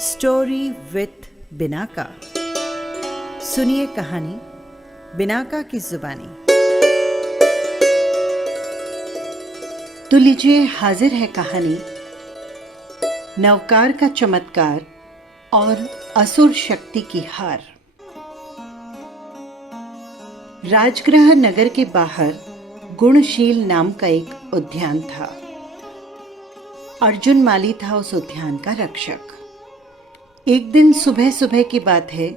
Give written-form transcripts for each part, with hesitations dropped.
Story with Binaca. सुनिए कहानी Binaca की जुबानी। तो लीजिए, हाजिर है कहानी नवकार का चमत्कार और असुर शक्ति की हार। राजगृह नगर के बाहर गुणशील नाम का एक उद्यान था। अर्जुन माली था उस उद्यान का रक्षक। एक दिन सुबह सुबह की बात है,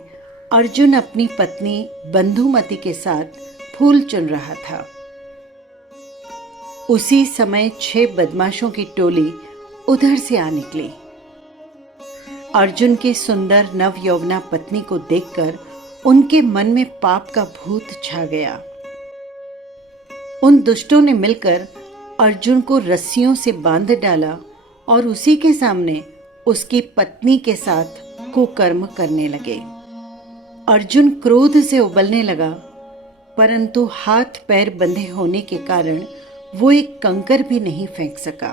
अर्जुन अपनी पत्नी बंधुमती के साथ फूल चुन रहा था। उसी समय 6 बदमाशों की टोली उधर से आ निकली। अर्जुन की सुंदर नवयौवना पत्नी को देखकर उनके मन में पाप का भूत छा गया। उन दुष्टों ने मिलकर अर्जुन को रस्सियों से बांध डाला और उसी के सामने उसकी पत्नी के साथ कुकर्म करने लगे। अर्जुन क्रोध से उबलने लगा, परंतु हाथ पैर बंधे होने के कारण वो एक कंकर भी नहीं फेंक सका।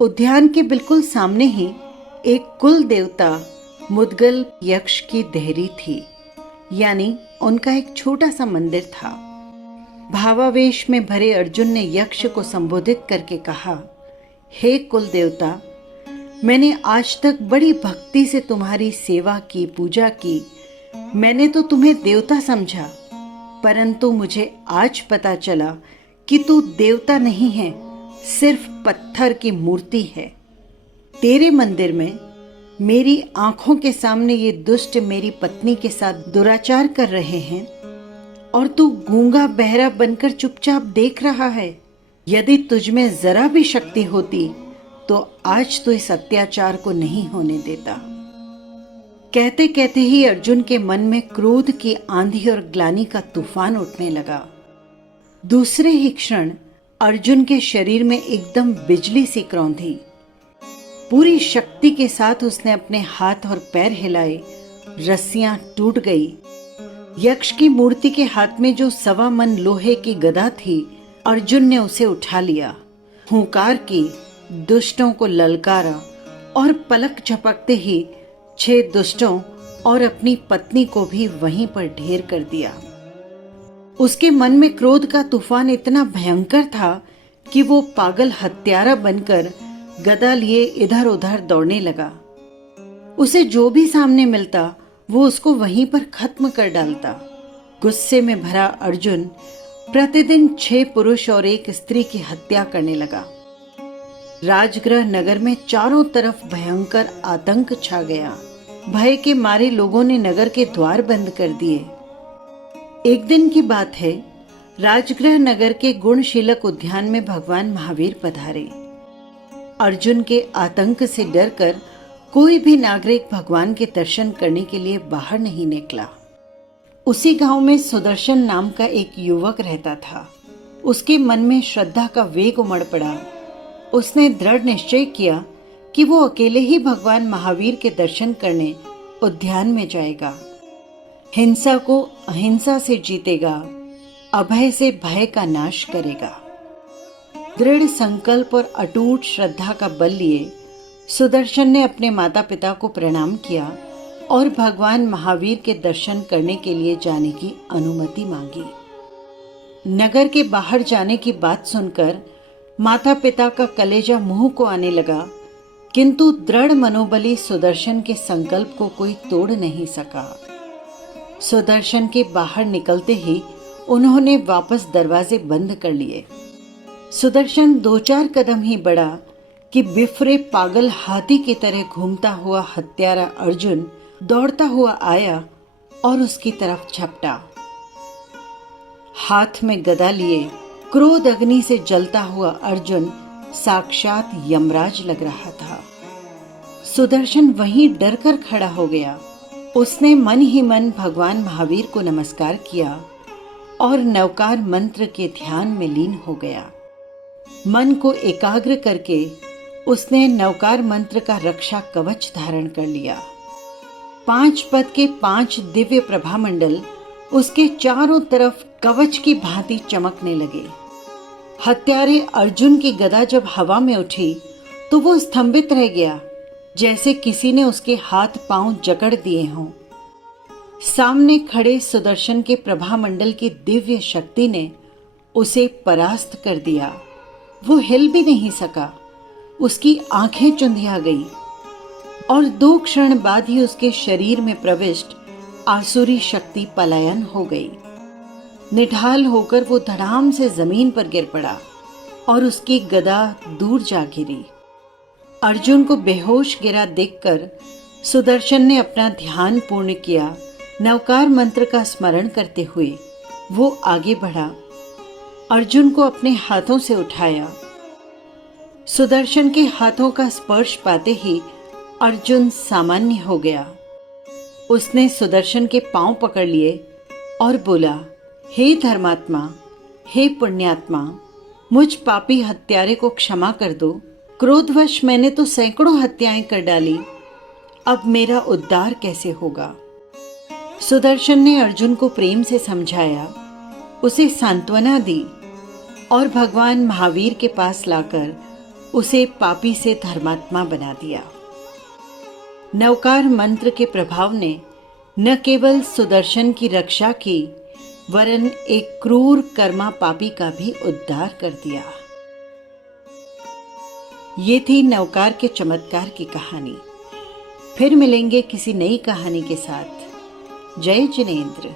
उद्यान के बिल्कुल सामने ही एक कुल देवता मुद्गल यक्ष की देहरी थी, यानी उनका एक छोटा सा मंदिर था। भावावेश में भरे अर्जुन ने यक्ष को संबोधित करके कहा, हे कुल देवता, मैंने आज तक बड़ी भक्ति से तुम्हारी सेवा की, पूजा की। मैंने तो तुम्हें देवता समझा, परंतु मुझे आज पता चला कि तू देवता नहीं है, सिर्फ पत्थर की मूर्ति है। तेरे मंदिर में मेरी आंखों के सामने ये दुष्ट मेरी पत्नी के साथ दुराचार कर रहे हैं और तू गूंगा बहरा बनकर चुपचाप देख रहा है। यदि तुझमें जरा भी शक्ति होती तो आज तो इस अत्याचार को नहीं होने देता। कहते कहते ही अर्जुन के मन में क्रोध की आंधी और ग्लानि का तूफान उठने लगा। दूसरे ही क्षण अर्जुन के शरीर में एकदम बिजली सी रौंधी। पूरी शक्ति के साथ उसने अपने हाथ और पैर हिलाए, रस्सियां टूट गई। यक्ष की मूर्ति के हाथ में जो 1.25 मन लोहे की गदा थी, अर्जुन ने उसे उठा लिया, हुंकार की, दुष्टों को ललकारा और पलक झपकते ही 6 दुष्टों और अपनी पत्नी को भी वहीं पर ढेर कर दिया। उसके मन में क्रोध का तूफान इतना भयंकर था कि वो पागल हत्यारा बनकर गदा लिए इधर उधर दौड़ने लगा। उसे जो भी सामने मिलता वो उसको वहीं पर खत्म कर डालता। गुस्से में भरा अर्जुन प्रतिदिन 6 पुरुष और 1 स्त्री की हत्या करने लगा। राजगृह नगर में चारों तरफ भयंकर आतंक छा गया। भय के मारे लोगों ने नगर के द्वार बंद कर दिए। एक दिन की बात है, राजगृह नगर के गुणशीलक उद्यान में भगवान महावीर पधारे। अर्जुन के आतंक से डरकर कोई भी नागरिक भगवान के दर्शन करने के लिए बाहर नहीं निकला। उसी गांव में सुदर्शन नाम का एक युवक रहता था। उसके मन में श्रद्धा का वेग उमड़ पड़ा। उसने दृढ़ निश्चय किया कि वो अकेले ही भगवान महावीर के दर्शन करने उद्यान में जाएगा। हिंसा को अहिंसा से जीतेगा, अभय से भय का नाश करेगा। दृढ़ संकल्प और अटूट श्रद्धा का बल लिए सुदर्शन ने अपने माता पिता को प्रणाम किया और भगवान महावीर के दर्शन करने के लिए जाने की अनुमति मांगी। नगर के बाहर जाने की बात सुनकर माता पिता का कलेजा मुंह को आने लगा, किंतु दृढ़ मनोबली सुदर्शन के संकल्प को कोई तोड़ नहीं सका। सुदर्शन के बाहर निकलते ही उन्होंने वापस दरवाजे बंद कर लिए। सुदर्शन 2-4 कदम ही बढ़ा कि बिफरे पागल हाथी की तरह घूमता हुआ हत्यारा अर्जुन दौड़ता हुआ आया और उसकी तरफ झपटा। हाथ में गदा लिए क्रोध अग्नि से जलता हुआ अर्जुन साक्षात यमराज लग रहा था। सुदर्शन वहीं डर कर खड़ा हो गया। उसने मन ही मन भगवान महावीर को नमस्कार किया और नवकार मंत्र के ध्यान में लीन हो गया। मन को एकाग्र करके उसने नवकार मंत्र का रक्षा कवच धारण कर लिया। 5 पद के 5 दिव्य प्रभामंडल उसके चारों तरफ कवच की भांति चमकने लगे। हत्यारे अर्जुन की गदा जब हवा में उठी तो वो स्तंभित रह गया। जैसे किसी ने उसके हाथ पांव जकड़ दिए हों। सामने खड़े सुदर्शन के प्रभामंडल की दिव्य शक्ति ने उसे परास्त कर दिया। वो हिल भी नहीं सका। उसकी आंखें चुंधिया गई और 2 क्षण बाद ही उसके शरीर में प्रविष्ट आसुरी शक्ति पलायन हो गई। निढाल होकर वो धड़ाम से जमीन पर गिर पड़ा और उसकी गदा दूर जा गिरी। अर्जुन को बेहोश गिरा देखकर सुदर्शन ने अपना ध्यान पूर्ण किया। नवकार मंत्र का स्मरण करते हुए वो आगे बढ़ा, अर्जुन को अपने हाथों से उठाया। सुदर्शन के हाथों का स्पर्श पाते ही अर्जुन सामान्य हो गया। उसने सुदर्शन के पांव पकड़ लिए और बोला, हे धर्मात्मा, हे पुण्यात्मा, मुझ पापी हत्यारे को क्षमा कर दो। क्रोधवश मैंने तो सैकड़ों हत्याएं कर डाली, अब मेरा उद्धार कैसे होगा। सुदर्शन ने अर्जुन को प्रेम से समझाया, उसे सांत्वना दी और भगवान महावीर के पास लाकर उसे पापी से धर्मात्मा बना दिया। नवकार मंत्र के प्रभाव ने न केवल सुदर्शन की रक्षा की, वरन एक क्रूर कर्मा पापी का भी उद्धार कर दिया। ये थी नवकार के चमत्कार की कहानी। फिर मिलेंगे किसी नई कहानी के साथ। जय जिनेंद्र।